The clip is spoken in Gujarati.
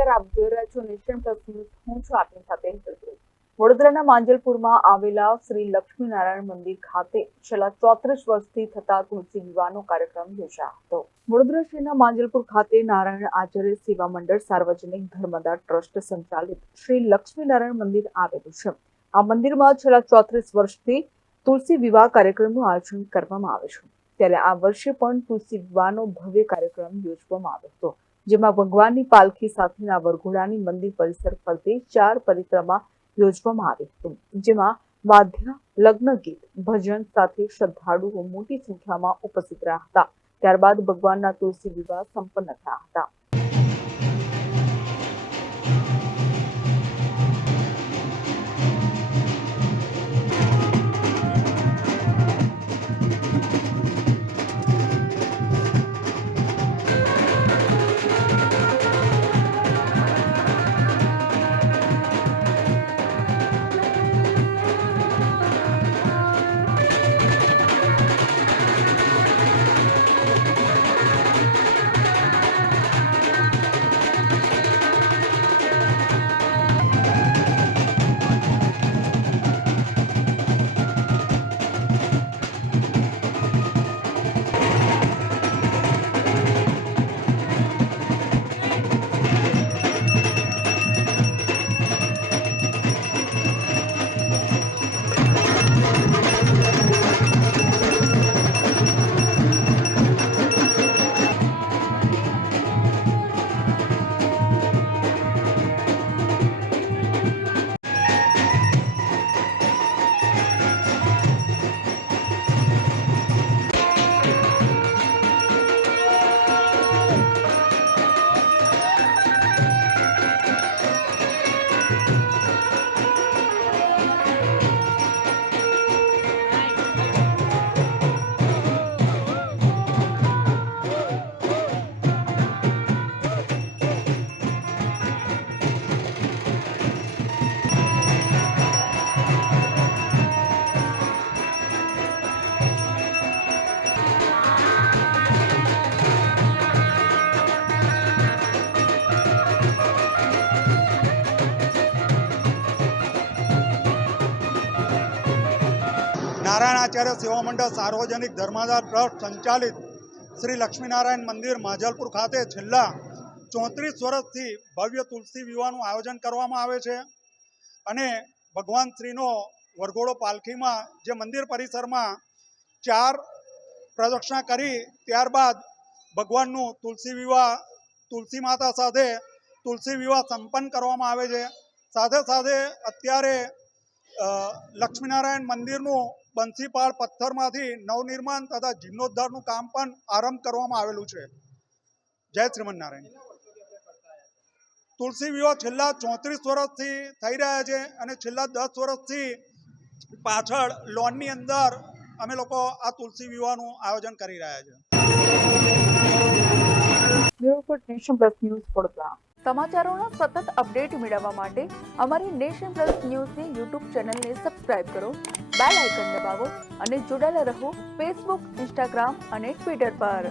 નમસ્કાર, આપ જોઈ રહ્યા છો નેશન પ્લસ ન્યૂઝ. હું છું આપની સાથે હેતલ. વડોદરાના માંજલપુરમાં આવેલા શ્રી લક્ષ્મીનારાયણ મંદિર ખાતે છેલ્લા 34 વર્ષથી થતા તુલસી વિવાહનો કાર્યક્રમ યોજાયો હતો. વડોદરા શહેરના માંજલપુર ખાતે નારાયણ આચાર્ય સેવા મંડળ સાર્વજનિક ધર્મદાય ટ્રસ્ટ સંચાલિત શ્રી લક્ષ્મીનારાયણ મંદિર આવેલું છે. આ મંદિરમાં છેલ્લા 34 વર્ષથી તુલસી વિવાહ કાર્યક્રમનું આયોજન કરવામાં આવે છે. ત્યારે આ વર્ષે પણ તુલસી વિવાહનો ભવ્ય કાર્યક્રમ યોજવામાં આવ્યો હતો, જેમાં ભગવાનની પાલખી સાથેના વરઘોડાની મંદિર પરિસર ફરતે 4 પરિક્રમા યોજવામાં આવી હતી, જેમાં વાદ્ય, લગ્ન ગીત, ભજન સાથે શ્રદ્ધાળુઓ મોટી સંખ્યામાં ઉપસ્થિત રહ્યા હતા. ત્યારબાદ ભગવાનના તુલસી વિવાહ સંપન્ન થયા હતા. નારાયણ આચાર્ય સેવા મંડળ સાર્વજનિક ધર્માદાય ટ્રસ્ટ સંચાલિત શ્રી લક્ષ્મીનારાયણ મંદિર માંજલપુર ખાતે છેલ્લા 34 વર્ષથી ભવ્ય તુલસી વિવાહનું આયોજન કરવામાં આવે છે. અને ભગવાન શ્રીનો વરઘોડો પાલખીમાં જે મંદિર પરિસરમાં 4 પ્રદક્ષિણા કરી ત્યારબાદ ભગવાનનું તુલસી માતા સાથે તુલસી વિવાહ સંપન્ન કરવામાં આવે છે. સાથે સાથે અત્યારે લક્ષ્મીનારાયણ મંદિરનું બંસીપાળ પથ્થરમાંથી નવનિર્માણ તથા જીર્ણોદ્ધારનું કામ પણ આરંભ કરવામાં આવેલું છે. જય શ્રીમન નારાયણ. તુલસી વિવાહ છેલ્લા 34 વર્ષથી થઈ રહ્યા છે અને છેલ્લા 10 વર્ષથી પાછળ લોનની અંદર અમે લોકો આ તુલસી વિવાહનું આયોજન કરી રહ્યા છે. સમાચારોના સતત અપડેટ મેળવવા માટે અમારી નેશન પ્લસ ન્યૂઝની યુટ્યુબ ચેનલને સબસ્ક્રાઇબ કરો, બેલ આઇકન દબાવો અને જોડાયેલા રહો ફેસબુક, ઇન્સ્ટાગ્રામ અને ટ્વિટર પર.